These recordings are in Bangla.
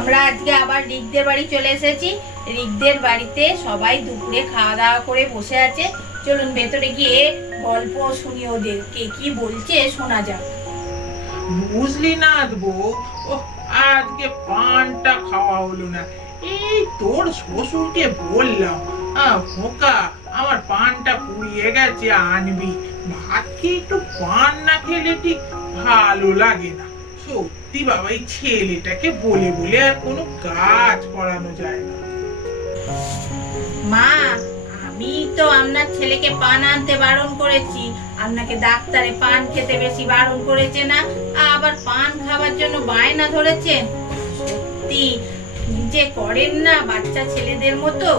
আমরা আজকে আবার রিকদের বাড়ি চলে এসেছি। রিকদের বাড়িতে সবাই দুপুরে খাওয়া দাওয়া করে বসে আছে। চলুন ভেতরে গিয়ে গল্প শুনি ওদের। কে কি বলছে শোনা যাক। বুঝলি না বউ আজকে পানটা খাওয়া হলো না। এই তোর শ্বশুরকে বললাম খোকা, আমার পানটা পুড়িয়ে গেছে, আনবি। ভাত খেয়ে একটু পান না খেলে ঠিক ভালো লাগে না। সত্যি বাবা, এই ছেলেটাকে বলে বলে আর কোনো কাজ করানো যায় না। মা, আমি তো আপনার ছেলেকে পান আনতে বারণ করেছি। আপনাকে ডাক্তারে পান খেতে বেশি বারণ করেছে না, আবার পান খাবার জন্য বায়না ধরেছেন? সত্যি যে করেন না বাচ্চা ছেলেদের মতো?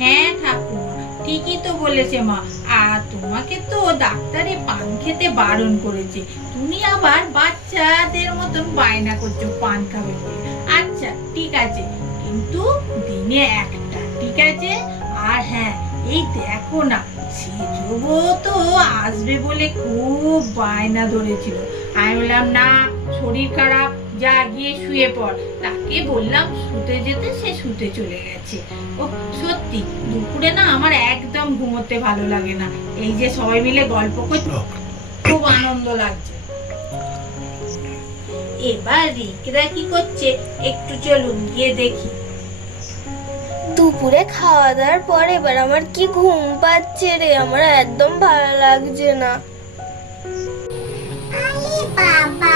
হ্যাঁ ঠাকুমা ঠিকই তো বলেছে মা। আর তোমাকে তো ডাক্তারে পান খেতে বারণ করেছে। তুমি আবার বাচ্চাদের মতন বায়না করছ পান খাবে আচ্ছা ঠিক আছে। কিন্তু দিনে একটা, ঠিক আছে? আর হ্যাঁ এই দেখো না সেজবো তো আসবে বলে খুব বায়না ধরেছিল। আমি বললাম, না, শরীর খারাপ যা গিয়ে শুয়ে পড়। তাকে বললাম শুতে যেতে? সে শুতে চলে গেছে। ও সত্যি দুপুরে না আমার একদম ঘুমোতে ভালো লাগে না। এই যে সবাই মিলে গল্প করছি খুব আনন্দ লাগছে। এবার রিকরা কি করছে? একটু চলুন গিয়ে দেখি। দুপুরে খাওয়া দাওয়ার পর এবার আমার কি ঘুম পাচ্ছে রে? আমার একদম ভালো লাগছে না। বাবা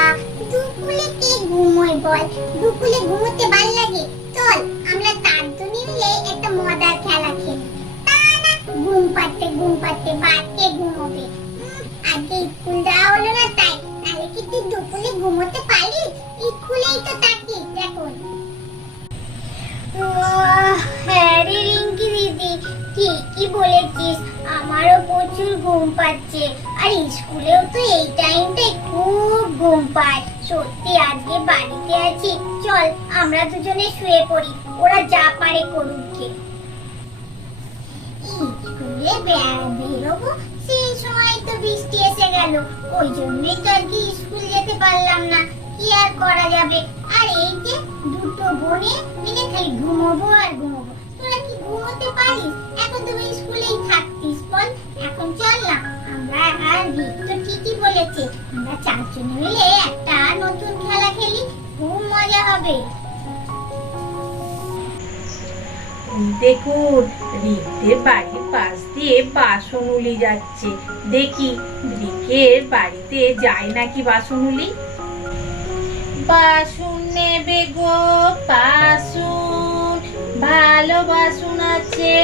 খেলা ঘুম পাচ্ছে ঘুম পাচ্ছে বাড়তে ঘুমোবে? উম, স্কুল স্কুলেই তো থাকিস এখন হ্যাঁ রে রিঙ্কি দিদি ঠিকই বলেছিস? আমারও প্রচুর ঘুম পাচ্ছে। আর স্কুলেও তো এই টাইমটাই খুব ঘুম পায় সত্যি, আজকে বাড়িতে আছি। চল, আমরা দুজনে শুয়ে পড়ি। ওরা যা পারে করুক। স্কুলে বেরোবো, সেই সময় তো বৃষ্টি এসে গেল। ওই জন্যই তো আজকে স্কুল যেতে পারলাম না। কি আর করা যাবে? আর এই যে দুটো বোনে মিলে খালি ঘুমোবো আর ঘুমোবো। তোরা কি ঘুমোতে পারিস? এখন তুমি স্কুলেই থাকতিস, বল। এখন চল না, আমরা আর বলেছে আমরা চারজনে মিলে একটা নতুন খেলা খেলি খুব মজা হবে। দেখুন রিকদের বাড়ির পাশ দিয়ে বাসনুলি যাচ্ছে। দেখি রিকের বাড়িতে যায় নাকি বাসনুলি বাসন নেবে গো বাসন। ভালো বাসন আছে।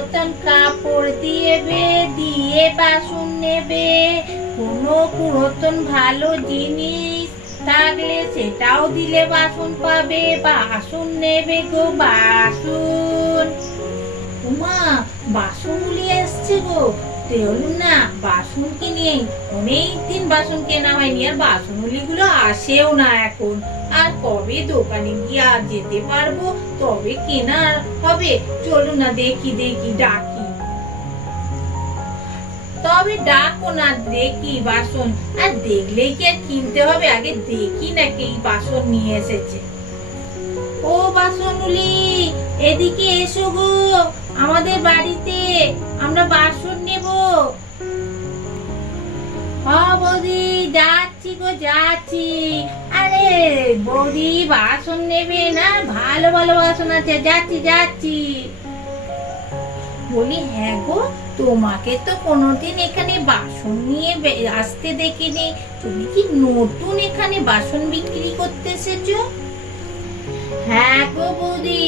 পুরাতন কাপড় দিয়ে বে দিয়ে বাসন নেবে। কোনো পুরাতন ভালো জিনিস থাকলে সেটাও দিলে বাসন পাবে, বাসন নেবে গো বাসন। উমা, বাসনগুলি এসছে গো। বলুন না বাসন কিনে অনেক দিন বাসন কেনা হয়নি, আরগুলো আসেও না এখন। আর কবে দোকানে গিয়ে আর যেতে পারব? তবে কেনার হবে। চলুন না দেখি দেখি, ডাকি। তবে ডাকো না, দেখি বাসন। আর দেখলেই কি আর কিনতে হবে? আগে দেখি না কে বাসন নিয়ে এসেছে। ও বাসনুলি এদিকে এসো গো। আমাদের বাড়িতে আমরা বাসন নেব। হ্যাঁ বৌদি, যাচ্ছি গো, যাচ্ছি। বৌদি বাসন নেবে না? ভালো ভালো বাসন আছে। যাচ্ছি যাচ্ছি। বলি হ্যাঁ গো, তোমাকে তো কোনোদিন এখানে বাসন নিয়ে আসতে দেখিনি। তুমি কি নতুন এখানে বাসন বিক্রি করতে এসেছ? হ্যাঁ গো বৌদি,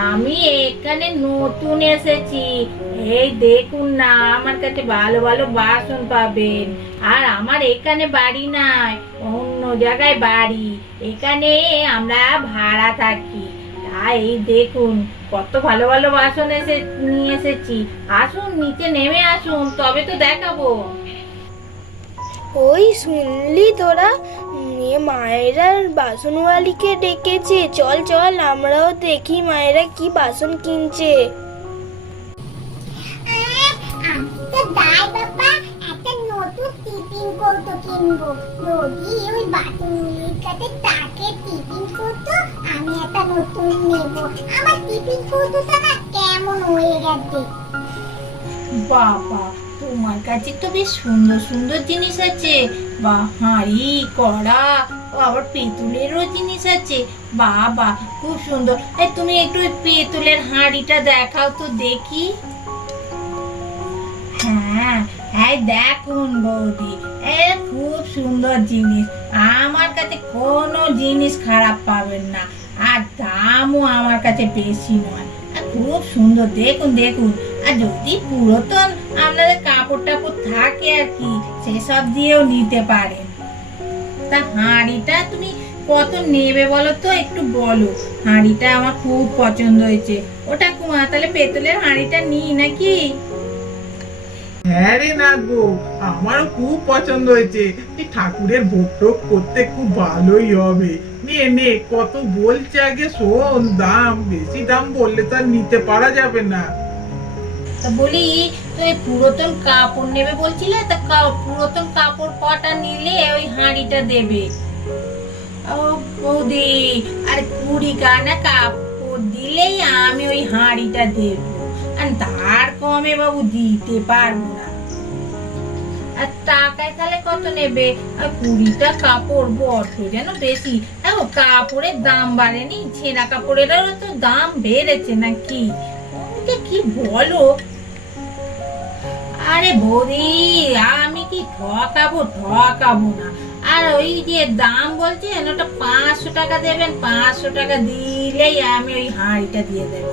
আমি এখানে নতুন এসেছি। এই দেখুন না, আমার কাছে ভালো ভালো বাসন পাবেন। আর আমার এখানে বাড়ি নাই। জায়গায় বাড়ি এখানে আমরা ভাড়া থাকি। তাই দেখুন, কত ভালো ভালো বাসন এসে, নিয়ে এসেছি। আসুন, নিচে নেমে আসুন, তবে তো দেখাবো। ওই শুনলি তোরা? মেয়ে মায়েরা বাসনওয়ালিকে ডেকেছে। চল চল, আমরাও দেখি মায়েরা কি বাসন কিনছে। ওই কাছে তাকে টিফিন কৌটো আমি একটা নতুন নেব। আমার টিফিন কৌটোটা না কেমন হয়ে গেছে। বাবা, তোমার কাছে তো বেশ সুন্দর সুন্দর জিনিস আছে। বা হাঁড়ি, কড়া, আবার পেতলেরও জিনিস আছে। বাবা, খুব সুন্দর। তুমি একটু ওই পেতলের হাঁড়িটা দেখাও তো দেখি। হ্যাঁ এই দেখুন বৌদি এ খুব সুন্দর জিনিস। আমার কাছে কোনো জিনিস খারাপ পাবেন না। আর দামও আমার কাছে বেশি নয়। আর খুব সুন্দর, দেখুন দেখুন। আর যদি পুরাতন আপনাদের কাপড় টাপড় থাকে আর কি, সেসব দিয়েও নিতে পারেন। তা হাঁড়িটা তুমি কত নেবে বলো তো? একটু বলো। হাঁড়িটা আমার খুব পছন্দ হয়েছে। ওটা কুমা, তাহলে পেতলের হাঁড়িটা নিই নাকি? হ্যাঁ রে আমারও খুব পছন্দ হয়েছে। ঠাকুরের ভোগ করতে খুব ভালোই হবে। নে নে, কত বলছে আগে শোন, দাম, বেশি দাম বললে নিতে পারা যাবে না। তা বলি তুই পুরাতন কাপড় নেবে বলছিলে? তা পুরাতন কাপড় কটা নিলে ওই হাঁড়িটা দেবে? ও বৌদি, আর কুড়ি গানা কাপড় দিলেই আমি ওই হাঁড়িটা দেব। আর তার কমে বাবু দিতে পারব না। আর টাকায় তাহলে কত নেবে? আর কুড়িটা কাপড় বড্ড যেন বেশি। দেখো, কাপড়ের দাম বাড়েনি, ছেঁড়া কাপড়েরও তো দাম বেড়েছে নাকি? কি বলো? আরে বৌদি, আমি কি ঠকাবো ঠকাবো না। আর ওই যে দাম বলছেন ওটা পাঁচশো টাকা দেবেন, পাঁচশো টাকা দিলেই আমি ওই হাঁড়িটা দিয়ে দেবো।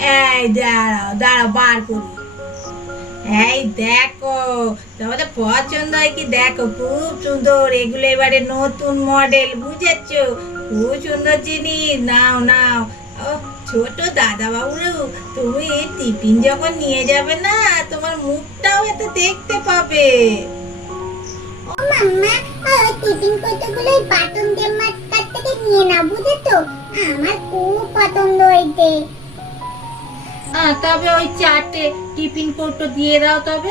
এই দাঁড়াও দাঁড়াও, বার করি। এই দেখো, তোমাদের পছন্দ হয় কি? দেখো, খুব সুন্দর, এগুলো এবারে নতুন মডেল বুঝেছ? খুব সুন্দর জিনিস, নাও নাও। ও, ছোট দাদা বাবুরু তুমি টিফিন যখন নিয়ে যাবে না, তোমার মুখটাও এতে দেখতে পাবে। ও মাম্মা টিফিন কৌটোগুলো বাটন জেম্মার কাছ থেকে নিয়ে তো আমার খুব পছন্দ হয়েছে। হ্যাঁ তবে ওই চারটে টিফিন কৌটো দিয়ে দাও তবে।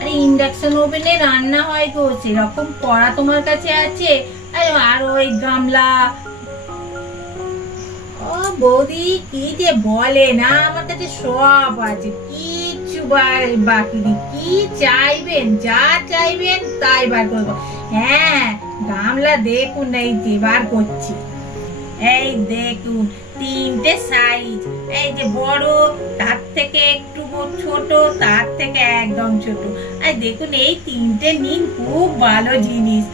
আরে ইন্ডাকশন ওভেনে রান্না হয় গো, সেরকম কড়া তোমার কাছে আছে? আর ওই গামলা। ও বৌদি, কি যে বলে না, আমার কাছে সব আছে। কিচ্ছু বা- বাকি নেই। কি চাইবেন? যা চাইবেন, তাই বার করব। হ্যাঁ গামলা দেখুন, এই যে বার করছি। এই দেখুন, তিনটে সাইজ এই যে বড়, তার থেকে একটু ছোট, তার থেকে একদম ছোট। আর দেখুন, এই তিনটে নিন, খুব ভালো জিনিস।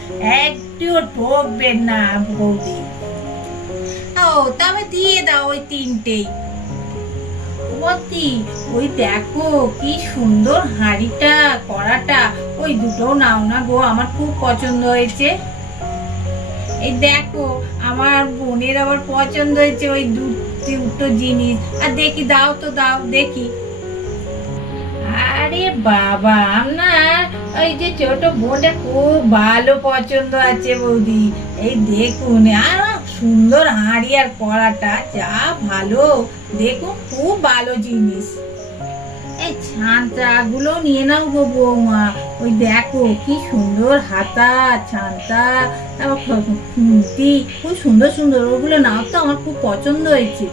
একটুও ঠকবেন না, বৌদি। ও তবে দিয়ে দাও ওই তিনটেই বৌদি, ওই দেখো, কি সুন্দর হাঁড়িটা, কড়াটা। ওই দুটো নাও না গো, আমার খুব পছন্দ হয়েছে। এই দেখো, আমার বোনের আবার পছন্দ হয়েছে ওই দু- উল্টো জিনিস। আর দেখি, দাও তো, দাও, দেখি। আরে বাবা আপনার ওই যে ছোট বোনটা খুব ভালো পছন্দ আছে বৌদি। এই দেখুন, আর সুন্দর হাঁড়ি আর কড়াটা যা ভালো। দেখুন, খুব ভালো জিনিস। এই ছানটা গুলো নিয়ে নাও গো বৌমা। ওই দেখো কি সুন্দর হাতা, ছানটা, তারপর খ- খুব সুন্দর সুন্দর, ওগুলো নাও তো, আমার খুব পছন্দ হয়েছে।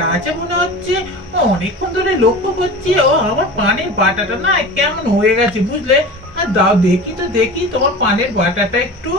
আছে মনে হচ্ছে। অনেকক্ষণ ধরে লক্ষ্য করছি, ও আমার পানের বাটাটা না কেমন হয়ে গেছে বুঝলে? আর দাও, দেখি তো, দেখি তোমার পানের বাটাটা একটু।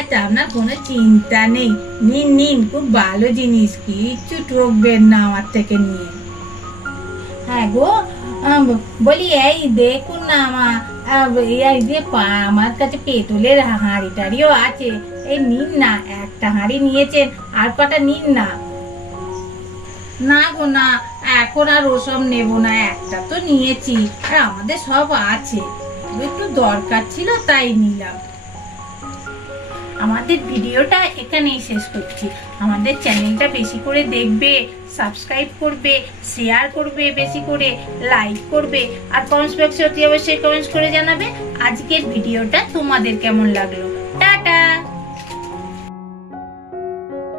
আচ্ছা আপনার কোনো চিন্তা নেই। নিন নিন, খুব ভালো জিনিস। কিচ্ছু ঠকবেন না আমার থেকে নিয়ে। হ্যাঁ গো বলি এই দেখুন না আমার এই যে আমার কাছে পেতলের হাঁড়ি টাড়িও আছে। এই নিন না, একটা হাঁড়ি নিয়েছেন, আর কটা নিন না। না গো না, এখন আর ওসব নেব না, একটা তো নিয়েছি, আর আমাদের সব আছে। একটু দরকার ছিল তাই নিলাম। আমাদের ভিডিওটা এখানেই শেষ করছি। আমাদের চ্যানেলটা বেশি করে দেখবে সাবস্ক্রাইব করবে শেয়ার করবে বেশি করে লাইক করবে, আর কমেন্টস বক্সে অতি অবশ্যই কমেন্টস করে জানাবে। আজকের ভিডিওটা তোমাদের কেমন লাগল? টাটা!